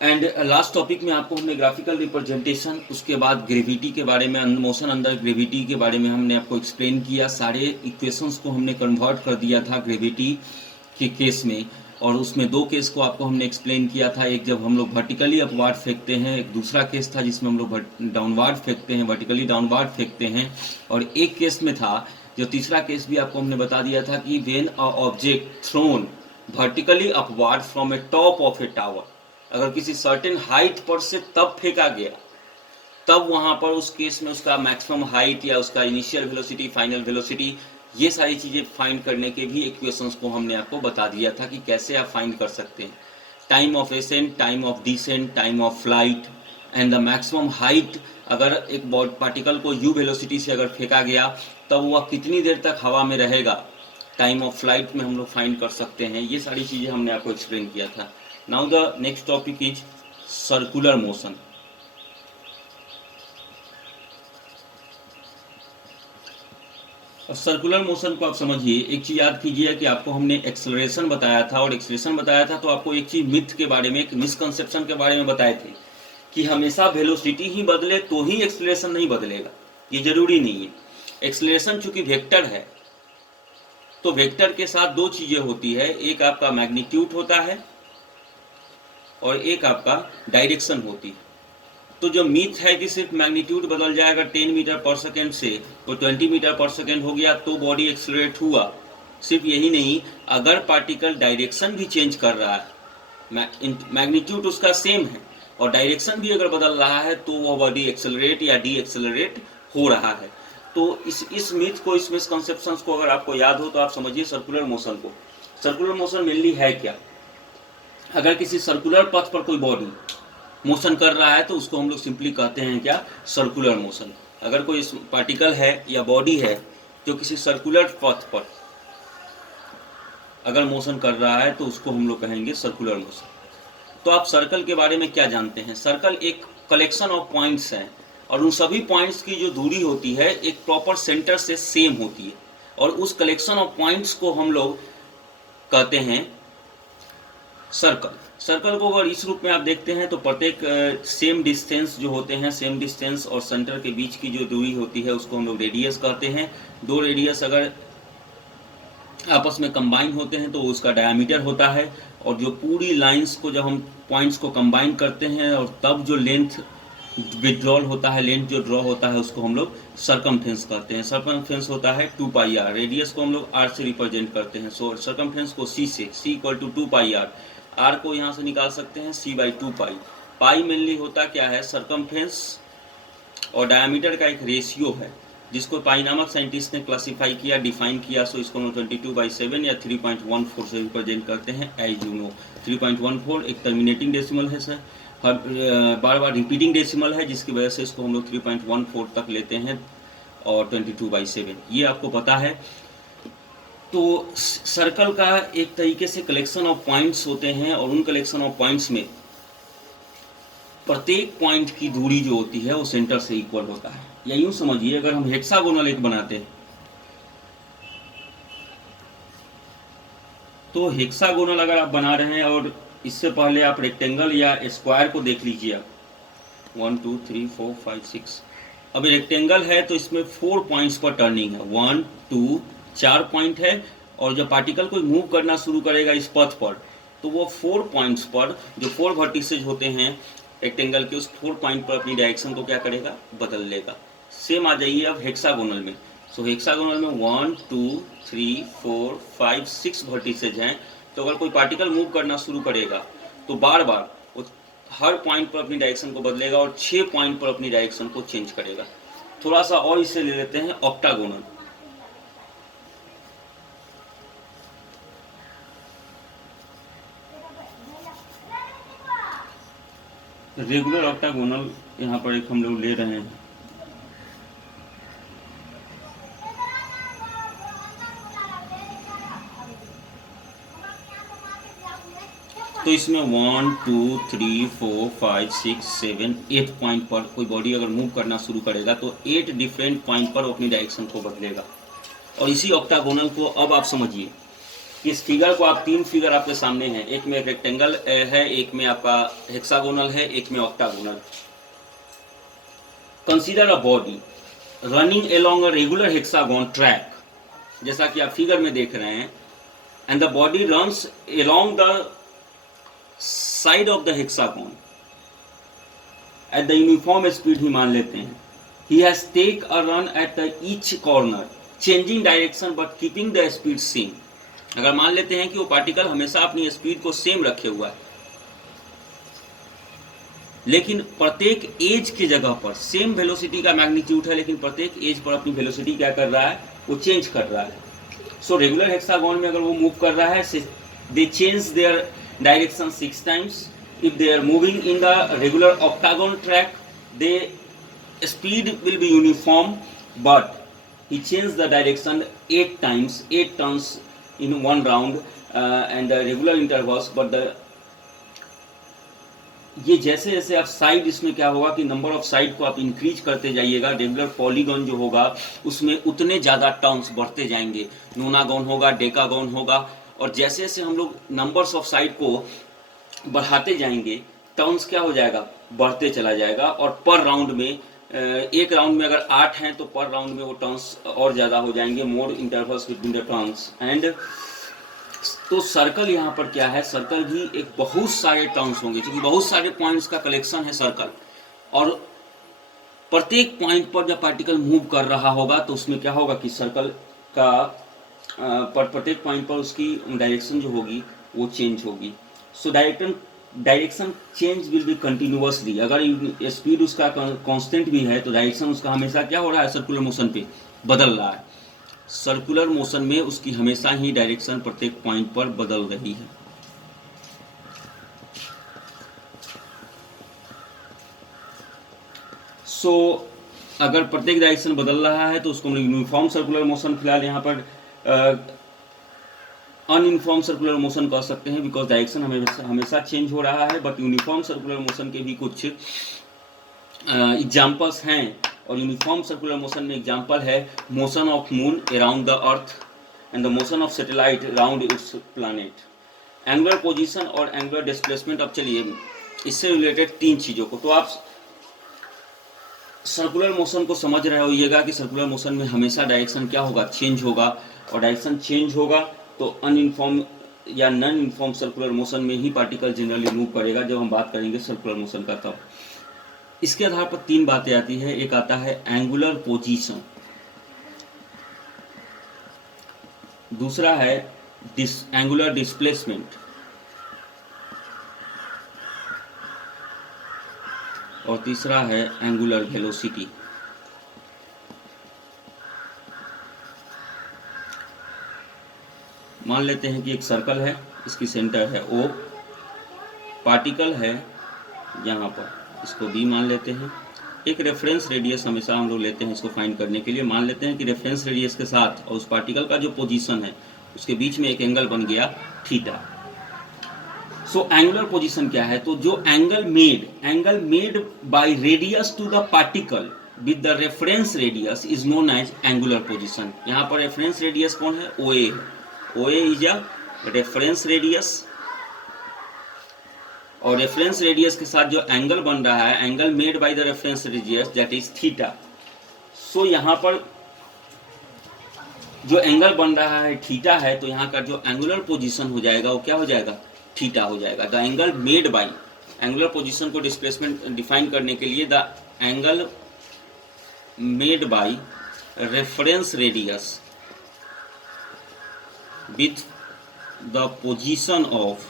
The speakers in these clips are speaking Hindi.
एंड लास्ट टॉपिक में आपको हमने ग्राफिकल रिप्रेजेंटेशन, उसके बाद ग्रेविटी के बारे में, मोशन अंडर ग्रेविटी के बारे में हमने आपको एक्सप्लेन किया। सारे इक्वेशंस को हमने कन्वर्ट कर दिया था ग्रेविटी के केस में, और उसमें दो केस को आपको हमने एक्सप्लेन किया था। एक जब हम लोग वर्टिकली अपवार्ड फेंकते हैं, एक दूसरा केस था जिसमें हम लोग डाउनवार्ड फेंकते हैं, वर्टिकली डाउनवार्ड फेंकते हैं। और एक केस में था, जो तीसरा केस भी आपको हमने बता दिया था, कि when a object thrown vertically upward from A top of A tower, अगर किसी सर्टेन हाइट पर से तब फेंका गया, तब वहां पर उस केस में उसका मैक्सिमम हाइट या उसका इनिशियल वेलोसिटी, फाइनल वेलोसिटी, ये सारी चीजें फाइंड करने के भी इक्वेशंस को हमने आपको बता दिया था कि कैसे आप फाइंड कर सकते हैं। Time of ascent, time of descent, time of flight and the maximum height. अगर एक पार्टिकल को यू वेलोसिटी से अगर फेंका गया, तब वह कितनी देर तक हवा में रहेगा, टाइम ऑफ फ्लाइट में हम लोग फाइंड कर सकते हैं। ये सारी चीजें हमने आपको एक्सप्लेन किया था। Now the next topic is circular motion. Circular motion को आप समझिए, एक चीज याद कीजिए कि आपको हमने एक्सेलरेशन बताया था, और एक्सेलरेशन बताया था तो आपको एक चीज मिथ के बारे में, एक मिसकंसेप्शन के बारे में बताए थे कि हमेशा वेलोसिटी ही बदले तो ही एक्सेलरेशन नहीं बदलेगा। ये जरूरी नहीं है। एक्सेलरेशन चूंकि वेक्टर है, तो वेक्टर के साथ दो चीजें होती है, एक आपका मैग्नीट्यूड होता है और एक आपका डायरेक्शन होती है। तो जो मीथ है कि सिर्फ मैग्नीट्यूड बदल जाएगा 10 मीटर पर सेकेंड से तो 20 मीटर पर सेकेंड हो गया तो बॉडी एक्सेलरेट हुआ, सिर्फ यही नहीं, अगर पार्टिकल डायरेक्शन भी चेंज कर रहा है, मैग्नीट्यूड उसका सेम है और डायरेक्शन भी अगर बदल रहा है, तो वह बॉडी एक्सेलरेट या डी एक्सेलरेट हो रहा है। तो इस मीथ को, इस मिसकंसेप्शन को अगर आपको याद हो तो आप समझिए सर्कुलर मोशन को। सर्कुलर मोशन मेनली है क्या? अगर किसी सर्कुलर पथ पर कोई बॉडी मोशन कर रहा है तो उसको हम लोग सिंपली कहते हैं क्या? Circular motion. अगर कोई पार्टिकल है या बॉडी है जो किसी सर्कुलर पथ पर अगर मोशन कर रहा है तो उसको हम लोग कहेंगे सर्कुलर मोशन। तो आप सर्कल के बारे में क्या जानते हैं? सर्कल एक कलेक्शन ऑफ पॉइंट्स हैं, और उन सभी पॉइंट्स की जो दूरी होती है एक प्रॉपर सेंटर से सेम होती है, और उस कलेक्शन ऑफ पॉइंट्स को हम लोग कहते हैं सर्कल। सर्कल को अगर इस रूप में आप देखते हैं तो प्रत्येक सेम डिस्टेंस जो होते हैं, सेम डिस्टेंस और सेंटर के बीच की जो दूरी होती है उसको हम लोग रेडियस कहते हैं। दो रेडियस अगर आपस में कंबाइन होते हैं तो उसका डायमीटर होता है, और जो पूरी लाइंस को जब हम पॉइंट्स को कंबाइन करते हैं और तब जो लेंथ विड्रॉल होता है, लेंथ जो ड्रॉ होता है, उसको हम लोग सर्कमफ्रेंस कहते हैं। सर्कमफ्रेंस होता है 2 पाई आर। रेडियस को हम लोग आर से रिप्रेजेंट करते हैं, सो सर्कमफ्रेंस को सी से, C equal to 2 pi r. R को यहाँ से निकाल सकते हैं सी बाई 2 पाई। पाई मेनली होता क्या है? सर्कमफ्रेंस और डायमीटर का एक रेशियो है, जिसको पाई नामक साइंटिस्ट ने क्लासिफाई किया, डिफाइन किया। सो इसको हम 22/7 या 3.14 से रिप्रेजेंट करते हैं। एज यू नो 3.14 एक टर्मिनेटिंग डेसिमल है सर, बार बार रिपीटिंग डेसिमल है, जिसकी वजह से इसको हम लोग 3.14 तक लेते हैं, और 22/7 ये आपको पता है। तो सर्कल का एक तरीके से कलेक्शन ऑफ पॉइंट्स होते हैं, और उन कलेक्शन ऑफ पॉइंट्स में प्रत्येक पॉइंट की दूरी जो होती है वो सेंटर से इक्वल होता है। या यूं समझिए, अगर हम हेक्सागोनल एक बनाते हैं तो हेक्सागोनल अगर आप बना रहे हैं, और इससे पहले आप रेक्टेंगल या स्क्वायर को देख लीजिए आप, 1 2 3 4 5 6। अब रेक्टेंगल है तो इसमें 4 पॉइंट्स पर टर्निंग है, 1 2 4 पॉइंट है, और जब पार्टिकल को मूव करना शुरू करेगा इस पथ पर, तो वो 4 पॉइंट्स पर जो 4 वर्टिसेज होते हैं रेक्टेंगल के, उस 4 पॉइंट पर अपनी डायरेक्शन को क्या करेगा? बदल लेगा। सेम आ जाइए अब हेक्सागोनल में। सो हेक्सागोनल में 1 2 3 4 5 6 वर्टिसेज हैं, तो अगर कोई पार्टिकल मूव करना शुरू करेगा तो बार बार वो हर पॉइंट पर अपनी डायरेक्शन को बदलेगा, और 6 पॉइंट पर अपनी डायरेक्शन को चेंज करेगा। थोड़ा सा और इसे ले लेते हैं ऑक्टागोनल। रेगुलर ऑक्टागोनल यहाँ पर एक हम लोग ले रहे हैं। तो इसमें 1 2 3 4 5 6 7 8 पॉइंट पर कोई बॉडी अगर मूव करना शुरू करेगा तो 8 डिफरेंट पॉइंट पर अपनी डायरेक्शन को बदलेगा। और इसी ऑक्टागोनल को अब आप समझिए, कि इस फिगर को आप, तीन फिगर आपके सामने हैं, एक में रेक्टेंगल है, एक में आपका हेक्सागोनल है, एक में octagonal. Consider a body running along a regular hexagon track, जैसा कि आप फिगर में देख रहे हैं, and the body runs along the side of the hexagon at the uniform speed ही मान लेते हैं। He has take a run at the each corner changing direction but keeping the speed same. अगर मान लेते हैं कि वो पार्टिकल हमेशा अपनी स्पीड को सेम रखे हुआ है, लेकिन प्रत्येक एज की जगह पर सेम वेलोसिटी का मैग्नीट्यूड है, लेकिन प्रत्येक एज पर अपनी वेलोसिटी क्या कर रहा है, वो चेंज कर रहा है। सो रेगुलर हेक्सागोन में अगर वो मूव कर रहा है, they change their direction 6 times. If they are moving in the regular octagon track, they speed will be uniform, but he changed the direction 8 times, 8 turns in one round and the regular intervals, but the ये जैसे जैसे आप साइड, इसमें क्या होगा कि नंबर ऑफ साइड को आप इंक्रीज करते जाइएगा, रेगुलर पॉलीगॉन जो होगा उसमें उतने ज़्यादा टर्न्स बढ़ते जाएंगे, नोनागॉन होगा, डेकागॉन होगा, और जैसे जैसे हम लोग नंबर्स ऑफ साइड को बढ़ाते जाएंगे, टर्न्स क्या हो जाएगा, बढ़ते चला जाएगा, और पर राउंड में, एक राउंड में अगर 8 हैं तो पर राउंड में वो टर्न्स और ज़्यादा हो जाएंगे, more intervals between the turns. And तो सर्कल यहाँ पर क्या है, सर्कल भी एक बहुत सारे टर्न्स होंगे, क्योंकि बहुत सारे पॉइंट्स का कलेक्शन है सर्कल, और प्रत्येक पॉइंट पर जब पार्टिकल मूव कर रहा होगा तो उसमें क्या होगा कि सर्कल का प्रत्येक पॉइंट पर उसकी डायरेक्शन जो होगी वो चेंज होगी। So direction change will be continuously. अगर स्पीड उसका कांस्टेंट भी है तो डायरेक्शन उसका हमेशा क्या हो रहा है, सर्कुलर मोशन पे बदल रहा है। सर्कुलर मोशन में उसकी हमेशा ही डायरेक्शन प्रत्येक पॉइंट पर बदल रही है। सो अगर प्रत्येक डायरेक्शन बदल रहा है तो उसको हम यूनिफॉर्म सर्कुलर मोशन, फिलहाल यहाँ पर अनइनफॉर्म सर्कुलर मोशन कह सकते हैं, बिकॉज डायरेक्शन हमेशा चेंज हो रहा है। बट यूनिफॉर्म सर्कुलर मोशन के भी कुछ एग्जाम्पल्स हैं, और यूनिफॉर्म सर्कुलर मोशन में एग्जाम्पल है motion of moon around the earth and the motion of satellite around its planet, angular position और एंगुलर डिस्प्लेसमेंट। अब चलिए इससे रिलेटेड 3 चीज़ों को, तो आप सर्कुलर मोशन को समझ रहे होइएगा कि सर्कुलर मोशन में हमेशा डायरेक्शन क्या होगा, चेंज होगा, और डायरेक्शन चेंज होगा तो अनइनफॉर्म या नॉन इनफॉर्म सर्कुलर मोशन में ही पार्टिकल जनरली मूव करेगा, जब हम बात करेंगे सर्कुलर मोशन का। तब इसके आधार पर 3 बातें आती है। एक आता है एंगुलर पोजीशन, दूसरा है एंगुलर डिस्प्लेसमेंट, और तीसरा है एंगुलर वेलोसिटी। मान लेते हैं कि एक सर्कल है, इसकी सेंटर है O, पार्टिकल है यहाँ पर, इसको B मान लेते हैं। एक रेफरेंस रेडियस हमेशा हम लोग लेते हैं इसको फाइंड करने के लिए। मान लेते हैं कि रेफरेंस रेडियस के साथ और उस पार्टिकल का जो पोजीशन है उसके बीच में एक एंगल बन गया थीटा। सो एंगुलर पोजीशन क्या है, तो जो angle made by radius to the particle with the reference radius is known as angular position. यहाँ पर रेफरेंस रेडियस कौन है, OA है। OA is a reference radius, और रेफरेंस रेडियस के साथ जो एंगल बन रहा है, angle made by the reference radius, that is theta. So यहाँ पर जो एंगल बन रहा है थीटा है, तो यहाँ का जो एंगुलर पोजीशन हो जाएगा वो क्या हो जाएगा, थीटा हो जाएगा। The angle made bye, angular position को डिस्प्लेसमेंट डिफाइन करने के लिए, the angle made by reference radius with the position of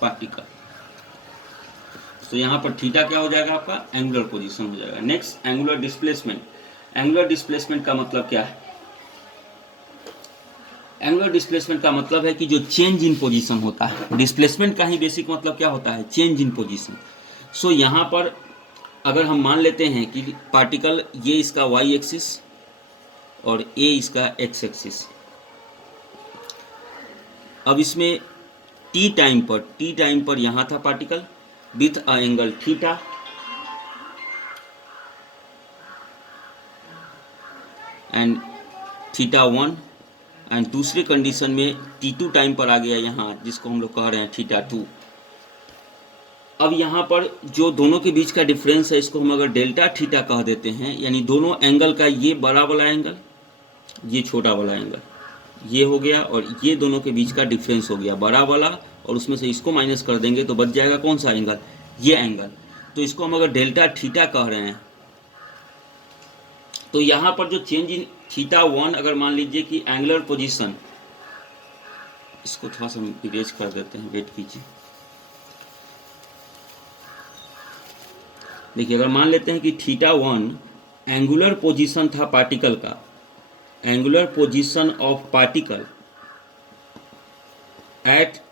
particle. तो यहाँ पर थीटा क्या हो जाएगा, आपका एंगुलर पोजीशन हो जाएगा। Next angular displacement. Angular displacement का मतलब क्या है, एंगुलर डिस्प्लेसमेंट का मतलब है कि जो चेंज इन पोजीशन होता है। डिस्प्लेसमेंट का ही बेसिक मतलब क्या होता है, चेंज इन पोजीशन। सो यहाँ पर अगर हम मान लेते हैं कि पार्टिकल ये इसका y एक्सिस और a इसका x एक्सिस, अब इसमें t टाइम पर यहाँ था particle with a angle theta, and theta 1, and दूसरे कंडीशन में T2 टाइम पर आ गया यहाँ, जिसको हम लोग कह रहे हैं थीटा 2। अब यहाँ पर जो दोनों के बीच का डिफरेंस है, इसको हम अगर डेल्टा थीटा कह देते हैं, यानी दोनों एंगल का ये बड़ा वाला एंगल, ये छोटा वाला एंगल, ये हो गया, और ये दोनों के बीच का डिफरेंस हो गया बड़ा वाला, और उसमें से इसको माइनस कर देंगे तो बच जाएगा कौन सा एंगल, ये एंगल। तो इसको हम अगर डेल्टा थीटा कह रहे हैं, तो यहाँ पर जो चेंज इन थीटा 1, अगर मान लीजिए कि एंगुलर पोजीशन, इसको थोड़ा सा इरेज कर देते हैं, वेट कीजिए। देखिए, अगर मान लेते हैं कि थीटा 1 एंगुलर पोजीशन था पार्टिकल का, angular position of particle at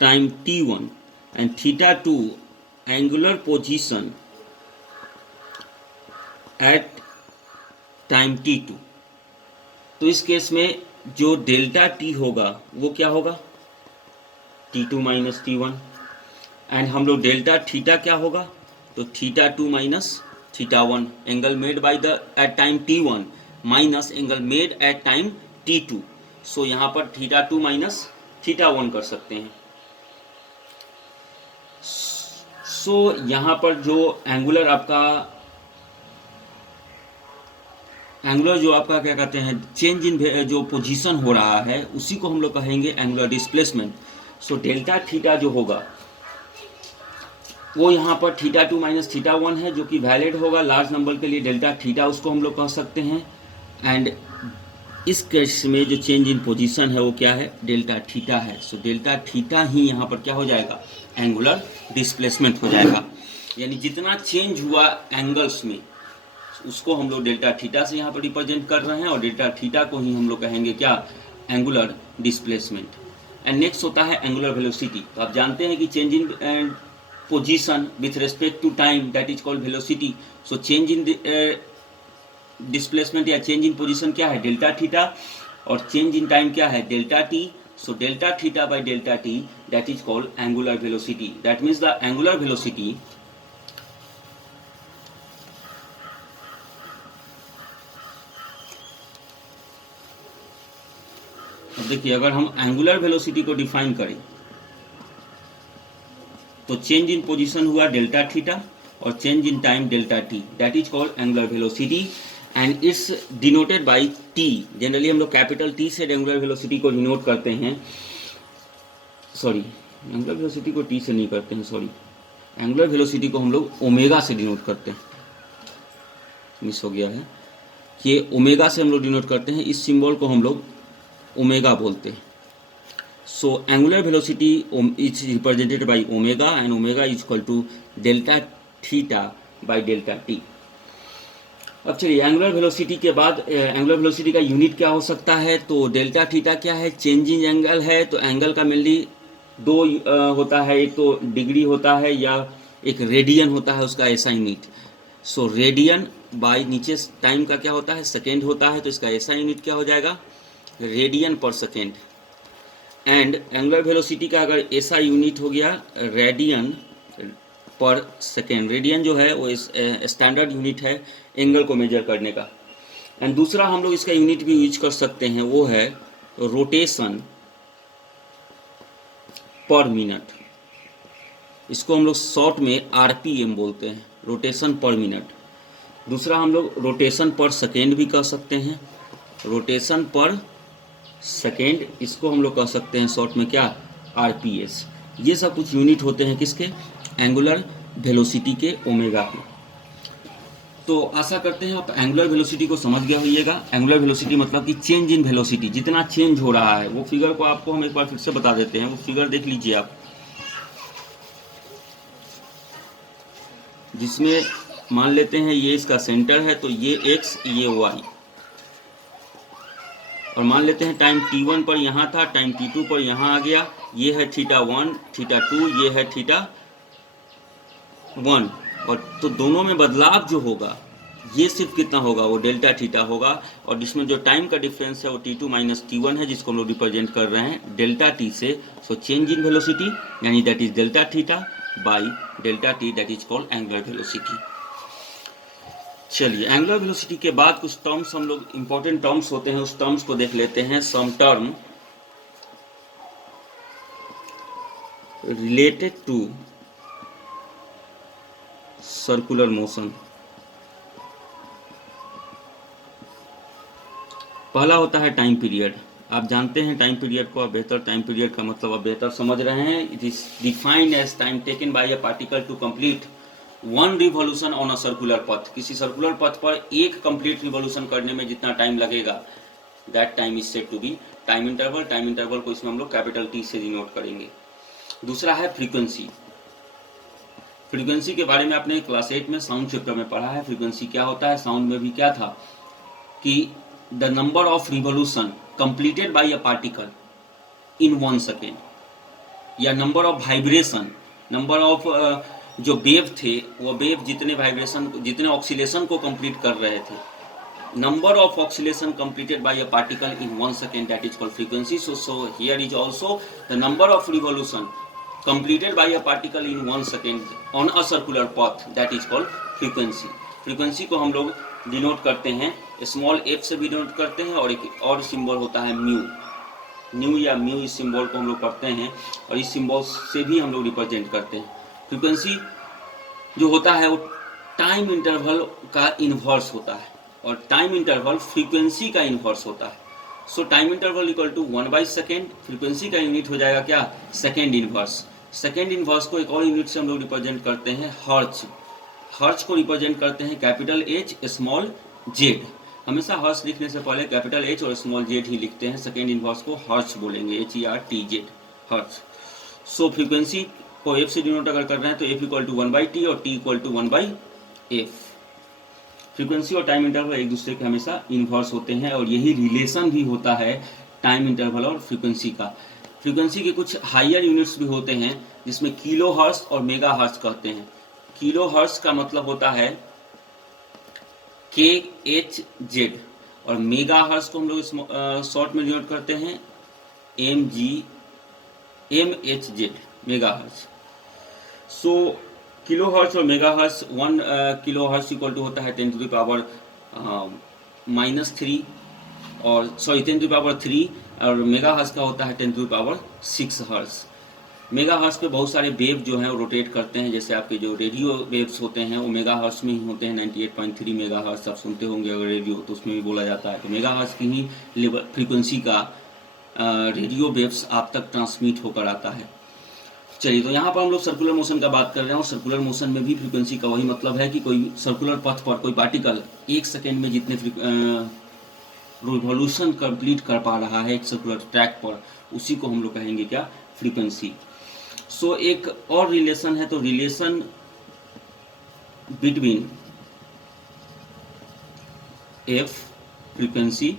time t1, and theta 2 angular position at time t2। तो इस केस में जो डेल्टा t होगा वो क्या होगा, t2 माइनस t1, एंड हम लोग डेल्टा थीटा क्या होगा, तो theta 2 minus theta 1, angle made by the at time t1 minus angle made at time t2। So यहाँ पर थीटा 2 माइनस थीटा 1 कर सकते हैं। सो यहाँ पर जो एंगुलर जो आपका क्या कहते हैं, चेंज इन जो पोजीशन हो रहा है, उसी को हम लोग कहेंगे एंगुलर डिस्प्लेसमेंट। सो डेल्टा थीटा जो होगा वो यहाँ पर थीटा 2 माइनस थीटा 1 है, जो कि वैलिड होगा लार्ज नंबर के लिए। डेल्टा थीटा उसको हम लोग कह सकते हैं, एंड इस केस में जो चेंज इन पोजीशन है वो क्या है, डेल्टा थीटा है। सो डेल्टा थीटा ही यहाँ पर क्या हो जाएगा, एंगुलर डिस्प्लेसमेंट हो जाएगा। यानी जितना चेंज हुआ एंगल्स में, उसको हम लोग डेल्टा थीटा से यहाँ पर रिप्रेजेंट कर रहे हैं, और डेल्टा थीटा को ही हम लोग कहेंगे क्या, एंगुलर डिस्प्लेसमेंट। एंड नेक्स्ट होता है एंगुलर वेलोसिटी। तो आप जानते हैं कि change in position with respect to time, that is called velocity. So change in displacement या चेंज इन पोजीशन क्या है, डेल्टा थीटा, और चेंज इन टाइम क्या है, delta t. So delta theta by delta t, that is called angular velocity. That means the angular velocity देखिए, अगर हम एंगुलर वेलोसिटी को डिफाइन करें तो चेंज इन पोजीशन हुआ डेल्टा थीटा, और change in time delta t, that is called angular velocity, and it's denoted by T. Generally हम लोग कैपिटल टी से एंगुलर वेलोसिटी को डिनोट करते हैं, सॉरी एंगुलर वेलोसिटी को टी से नहीं करते हैं, सॉरी एंगुलर वेलोसिटी को हम लोग ओमेगा से डिनोट करते हैं, मिस हो गया है, कि ओमेगा से हम लोग डिनोट करते हैं, इस सिंबल को हम लोग ओमेगा बोलते हैं। So angular velocity is represented by omega, and omega is equal to delta theta by delta t। अब चलिए, एंगुलर वेलोसिटी के बाद एंगुलर वेलोसिटी का यूनिट क्या हो सकता है, तो डेल्टा थीटा क्या है, चेंज इन एंगल है। तो एंगल का मेनली दो होता है, एक तो डिग्री होता है या एक रेडियन होता है, उसका ऐसा यूनिट। सो रेडियन बाय नीचे टाइम का क्या होता है, सेकेंड होता है, तो इसका ऐसा यूनिट क्या हो जाएगा, रेडियन पर सेकेंड। एंड एंगुलर वेलोसिटी का अगर ऐसा यूनिट हो गया, रेडियन पर सेकेंड। रेडियन जो है वो स्टैंडर्ड यूनिट है एंगल को मेजर करने का। एंड दूसरा हम लोग इसका यूनिट भी यूज कर सकते हैं, वो है रोटेशन पर मिनट। इसको हम लोग शॉर्ट में आरपीएम बोलते हैं, रोटेशन पर मिनट। दूसरा हम लोग रोटेशन पर सेकेंड भी कह सकते हैं, रोटेशन पर सेकेंड, इसको हम लोग कह सकते हैं शॉर्ट में क्या, आरपीएस। ये सब कुछ यूनिट होते हैं किसके, एंगुलर वेलोसिटी के, ओमेगा के। तो आशा करते हैं आप एंगुलर वेलोसिटी को समझ गए होइएगा। एंगुलर वेलोसिटी मतलब कि चेंज इन वेलोसिटी, जितना चेंज हो रहा है। वो फिगर को आपको हम एक बार फिर से बता देते हैं, वो फिगर देख लीजिए आप, जिसमें मान लेते हैं ये इसका सेंटर है, तो ये एक्स ये वाई, और मान लेते हैं टाइम t1 पर यहाँ था, टाइम t2 पर यहाँ आ गया। ये है थीटा 1 थीटा 2, ये है थीटा 1, और तो दोनों में बदलाव जो होगा ये सिर्फ कितना होगा, वो डेल्टा थीटा होगा। और जिसमें जो टाइम का डिफरेंस है वो t2 माइनस t1 है, जिसको हम लोग रिप्रेजेंट कर रहे हैं डेल्टा t से। सो चेंज इन वेलोसिटी यानी that is delta theta by delta t, that is called angular velocity. चलिए, एंगुलर वेलोसिटी के बाद कुछ टर्म्स हम लोग इंपॉर्टेंट टर्म्स होते हैं, उस टर्म्स को देख लेते हैं. Some term related to circular motion. पहला होता है टाइम पीरियड. आप जानते हैं टाइम पीरियड को, आप बेहतर टाइम पीरियड का मतलब आप बेहतर समझ रहे हैं. It is defined as time taken by a particle to complete one revolution on a circular path. किसी सर्कुलर पथ पर एक कंप्लीट रिवॉल्यूशन करने में जितना टाइम लगेगा, that time is said to be time interval. Time interval को इसमें हम लोग कैपिटल टी से डिनोट करेंगे. दूसरा है फ्रीक्वेंसी. फ्रीक्वेंसी के बारे में आपने क्लास 8 में साउंड चैप्टर में पढ़ा है. फ्रीक्वेंसी क्या होता है? साउंड में भी क्या था कि the number of revolution completed by a particle in 1 second, या number of vibration, number of जो वेव थे वो वेव जितने वाइब्रेशन, जितने ऑक्सीलेशन को कंप्लीट कर रहे थे, number of oscillation completed by a particle in 1 second, that is called frequency. So here is also the number of revolution completed by a particle in 1 second on a circular path, that is called frequency. Frequency को हम लोग डिनोट करते हैं स्मॉल f से भी डिनोट करते हैं, और एक और सिंबल होता है म्यू. न्यू या म्यू, इस सिंबल को हम लोग पढ़ते हैं और इस सिंबल से भी हम लोग रिप्रेजेंट करते हैं. फ्रीक्वेंसी जो होता है वो टाइम इंटरवल का इन्वर्स होता है, और टाइम इंटरवल फ्रीक्वेंसी का इन्वर्स होता है. So time interval equal to 1/सेकेंड. फ्रीक्वेंसी का यूनिट हो जाएगा क्या? Second inverse. सेकेंड इनवर्स को एक और यूनिट से हम लोग रिप्रेजेंट करते हैं, हर्ट्ज. हर्ट्ज को रिप्रेजेंट करते हैं कैपिटल H स्मॉल z. हमेशा हर्ट्ज लिखने से पहले कैपिटल H और स्मॉल z ही लिखते हैं. सेकेंड इनवर्स को हर्ट्ज बोलेंगे, HERTZ, हर्ट्ज. सो फ्रीक्वेंसी को f से डिनोट अगर कर रहे हैं तो f इक्वल टू 1/t और t equal to 1/f. Frequency और टाइम इंटरवल एक दूसरे के हमेशा इन्वर्स होते हैं, और यही रिलेशन भी होता है टाइम इंटरवल और फ्रीक्वेंसी का. फ्रीक्वेंसी के कुछ हायर यूनिट्स भी होते हैं जिसमें किलो हर्ट्ज और मेगा हर्ट्ज कहते हैं. किलो हर्ट्ज का मतलब होता है KHZ, और मेगा हर्ट्ज को हम लोग शॉर्ट में डिनोट करते हैं MHZ, megahertz. So kilohertz और megahertz, 1 kilohertz equal to होता है 10 टू द पावर -3, और 10 टू द पावर 3, और मेगा हर्ट्ज का होता है 10 to the power 6 hertz. Megahertz पे बहुत सारे वेव जो हैं वो रोटेट करते हैं. जैसे आपके जो रेडियो वेव्स होते हैं वो मेगा हर्ट्ज में ही होते हैं. 98.3 मेगा हर्ट्ज आप सुनते होंगे अगर रेडियो, तो उसमें भी बोला जाता है. तो मेगा हर्ट्ज की ही फ्रीक्वेंसी का रेडियो वेव्स आप तक ट्रांसमिट होकर आता है. चलिए, तो यहाँ पर हम लोग सर्कुलर मोशन का बात कर रहे हैं, और सर्कुलर मोशन में भी फ्रीक्वेंसी का वही मतलब है कि कोई सर्कुलर पथ पर कोई पार्टिकल 1 सेकेंड में जितने रिवॉल्यूशन कंप्लीट कर पा रहा है एक सर्कुलर ट्रैक पर, उसी को हम लोग कहेंगे क्या? फ्रीक्वेंसी. सो एक और रिलेशन है, तो relation between f frequency,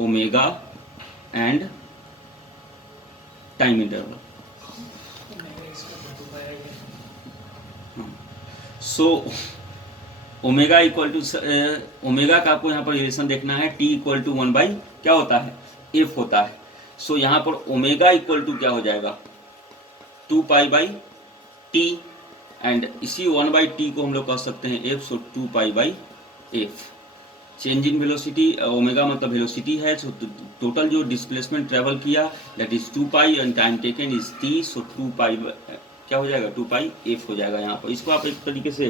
omega and time interval. So omega equal to, omega का आपको यहाँ पर रिलेशन देखना है. t इक्वल टू 1 बाई क्या होता है? f होता है. सो यहाँ पर ओमेगा इक्वल टू क्या हो जाएगा? 2 पाई बाई t, एंड इसी 1/t को हम लोग कह सकते हैं f. So 2 pi by f. Change in velocity, omega मतलब वेलोसिटी है. सो टोटल जो डिस्प्लेसमेंट ट्रेवल किया that is 2 pi, and time taken is t. सो 2 पाई क्या हो जाएगा? 2 पाई f हो जाएगा. यहाँ पर इसको आप एक तरीके से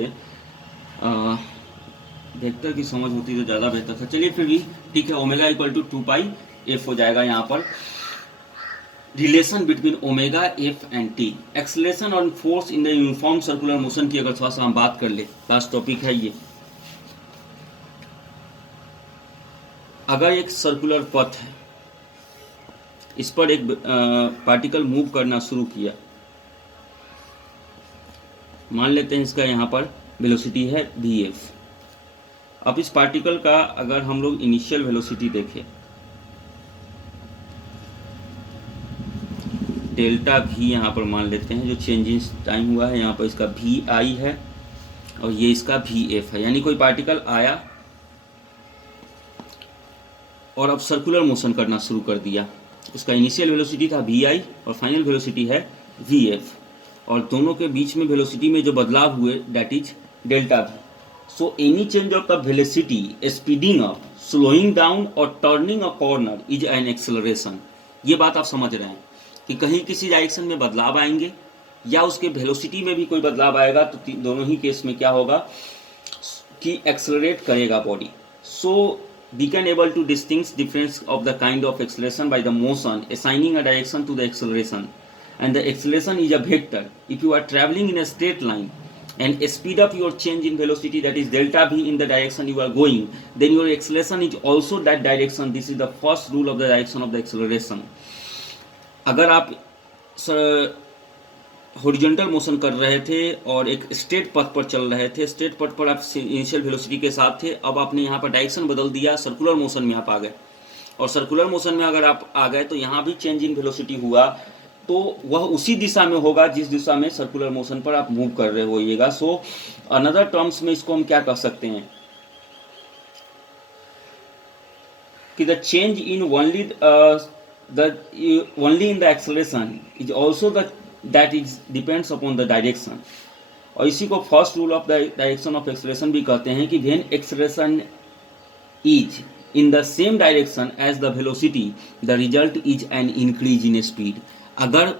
वेक्टर की समझ होती तो ज़्यादा बेहतर था. चलिए फिर भी ठीक है, omega equal to 2 pi f हो जाएगा. यहाँ पर relation between omega, f and t. Acceleration और force in the uniform circular motion की अगर थोड़ा सा हम बात कर ले, लास्ट टॉपिक है ये. अगर एक सर्कुलर पथ है, इस पर एक पार्टिकल मूव करना शुरू किया, मान लेते हैं इसका यहाँ पर वेलोसिटी है vf. अब इस पार्टिकल का अगर हम लोग इनिशियल वेलोसिटी देखें, डेल्टा v यहाँ पर मान लेते हैं, जो चेंज इन टाइम हुआ है यहाँ पर इसका vi है, और ये इसका vf है. यानी कोई पार्टिकल आया और अब सर्कुलर मोशन करना शुरू कर दिया. उसका इनिशियल वेलोसिटी था vi और फाइनल वेलोसिटी है vf, और दोनों के बीच में वेलोसिटी में जो बदलाव हुए that is delta v. So any change of the velocity, speeding up, slowing down और turning a corner is an acceleration. ये बात आप समझ रहे हैं कि कहीं किसी डायरेक्शन में बदलाव आएंगे या उसके वेलोसिटी में भी कोई बदलाव आएगा, तो दोनों ही केस में क्या होगा कि एक्सेलरेट करेगा body. So we can able to distinguish difference of the kind of acceleration by the motion assigning a direction to the acceleration, and the acceleration is a vector. If you are traveling in a straight line and speed up your change in velocity, that is delta v, in the direction you are going, then your acceleration is also that direction. This is the first rule of the direction of the acceleration. अगर आप हॉरिजॉन्टल मोशन कर रहे थे और एक स्ट्रेट पथ पर चल रहे थे, स्ट्रेट पथ पर आप इनिशियल वेलोसिटी के साथ थे, अब आपने यहाँ पर डायरेक्शन बदल दिया, सर्कुलर मोशन में आप आ गए, और सर्कुलर मोशन में अगर आप आ गए तो यहाँ भी चेंज इन वेलोसिटी हुआ, तो वह उसी दिशा में होगा जिस दिशा में सर्कुलर मोशन पर आप मूव कर रहे होइएगा. सो अनदर टर्म्स में इसको हम क्या कह सकते हैं कि the change in only in the acceleration is also that is depends upon the direction. और इसी को first rule of the direction of acceleration भी कहते हैं कि when acceleration is in the same direction as the velocity, the result is an increase in speed. अगर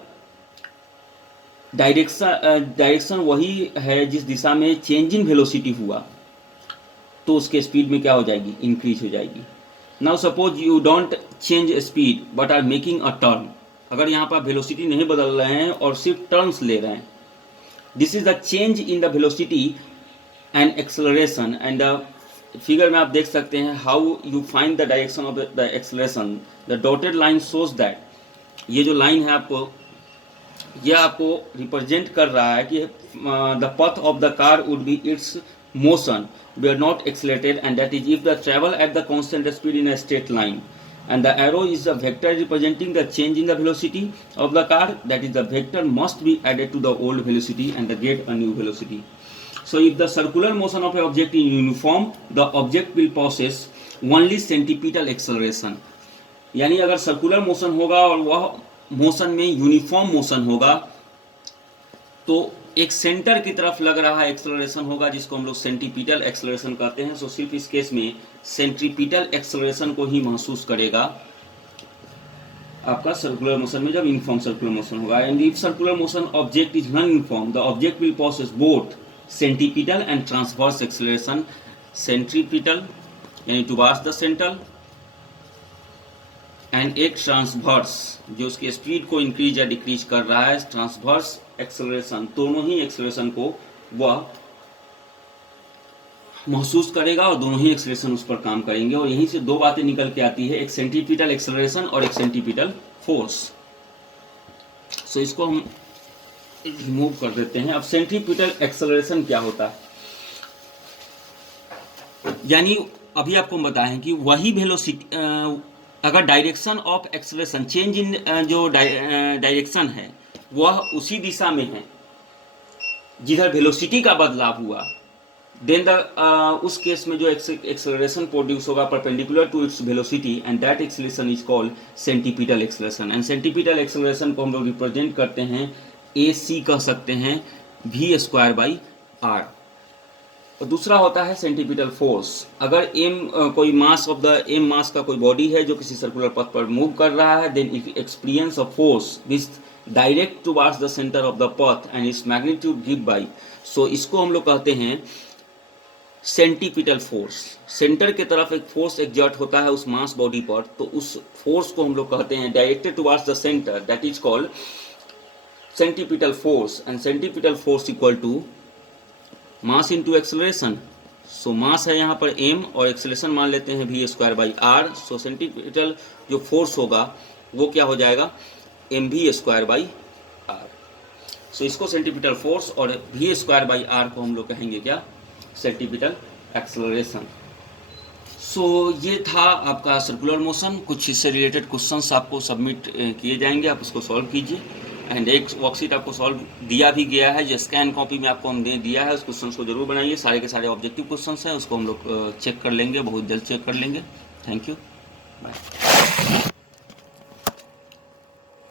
डायरेक्शन वही है जिस दिशा में चेंज इन वेलोसिटी हुआ, तो उसके स्पीड में क्या हो जाएगी, इंक्रीज हो जाएगी. Now suppose you don't change speed but are making a turn. अगर यहाँ पर वेलोसिटी नहीं बदल रहे हैं और सिर्फ टर्न्स ले रहे हैं, this is the change in the velocity and acceleration. And figure में आप देख सकते हैं how you find the direction of the acceleration. The dotted line shows that, ये जो लाइन है आपको, यह आपको रिप्रेजेंट कर रहा है कि the path of the car would be its motion were not accelerated, and that is if the travel at the constant speed in a straight line, and the arrow is a vector representing the change in the velocity of the car, that is the vector must be added to the old velocity and get a new velocity. So if the circular motion of an object is uniform, the object will possess only centripetal acceleration. यानी अगर सर्कुलर मोशन होगा और वह मोशन में यूनिफॉर्म मोशन होगा, तो एक सेंटर की तरफ लग रहा एक्सेलरेशन होगा जिसको हम लोग सेंट्रीपिटल एक्सेलरेशन कहते हैं. सो सिर्फ इस केस में सेंट्रीपिटल एक्सेलरेशन को ही महसूस करेगा आपका सर्कुलर मोशन में जब यूनिफॉर्म सर्कुलर मोशन होगा. And if circular motion object is non uniform, the object will possess both centripetal and transverse acceleration. Centripetal यानी टुवार्ड्स द सेंटर, एंड एक ट्रांसवर्स जो उसकी स्पीड को इंक्रीज या डिक्रीज कर रहा है, ट्रांसवर्स एक्सेलरेशन. दोनों ही एक्सेलरेशन को वह महसूस करेगा और दोनों ही एक्सेलरेशन उस पर काम करेंगे. और यहीं से दो बातें निकल के आती है, एक सेंट्रीपिटल एक्सेलरेशन और एक सेंट्रीपिटल फोर्स. सो इसको हम रिमूव कर देते हैं. अब सेंट्रीपिटल एक्सेलरेशन क्या होता है, यानी अभी आपको हम बताएं कि वही वेलोसिटी, अगर direction of acceleration change in जो डायरेक्शन है वह उसी दिशा में है जिधर वेलोसिटी का बदलाव हुआ, देन उस केस में जो एक्सेलरेशन प्रोड्यूस होगा perpendicular to its velocity, and that acceleration is called centripetal acceleration. And centripetal acceleration को हम लोग रिप्रेजेंट करते हैं AC कह सकते हैं v²/r. और दूसरा होता है सेंट्रीपिटल फोर्स. अगर कोई मास ऑफ द मास का कोई बॉडी है जो किसी सर्कुलर पथ पर मूव कर रहा है, then it experience a force which direct towards the centre of the path and its magnitude give by. So इसको हम लोग कहते हैं सेंट्रीपिटल फोर्स. सेंटर की तरफ एक फोर्स एग्जर्ट होता है उस मास बॉडी पर, तो उस फोर्स को हम लोग कहते हैं directed towards the centre, that is called centripetal force. And centripetal force equal to mass into acceleration. So mass है यहाँ पर m और एक्सेलरेशन मान लेते हैं v²/r. सो सेंट्रीपिटल जो फोर्स होगा वो क्या हो जाएगा, mv²/r. सो इसको सेंट्रीपिटल फोर्स और v²/r को हम लोग कहेंगे क्या, सेंट्रीपिटल एक्सेलरेशन. सो ये था आपका सर्कुलर मोशन. कुछ इससे रिलेटेड क्वेश्चंस आपको सबमिट किए जाएंगे, आप उसको सॉल्व कीजिए. एंड एक वर्कशीट आपको सॉल्व दिया भी गया है, जो स्कैन कॉपी में आपको हमने दिया है, उस क्वेश्चन को जरूर बनाइए. सारे के सारे ऑब्जेक्टिव क्वेश्चंस हैं, उसको हम लोग चेक कर लेंगे, बहुत जल्द चेक कर लेंगे. Thank you, bye.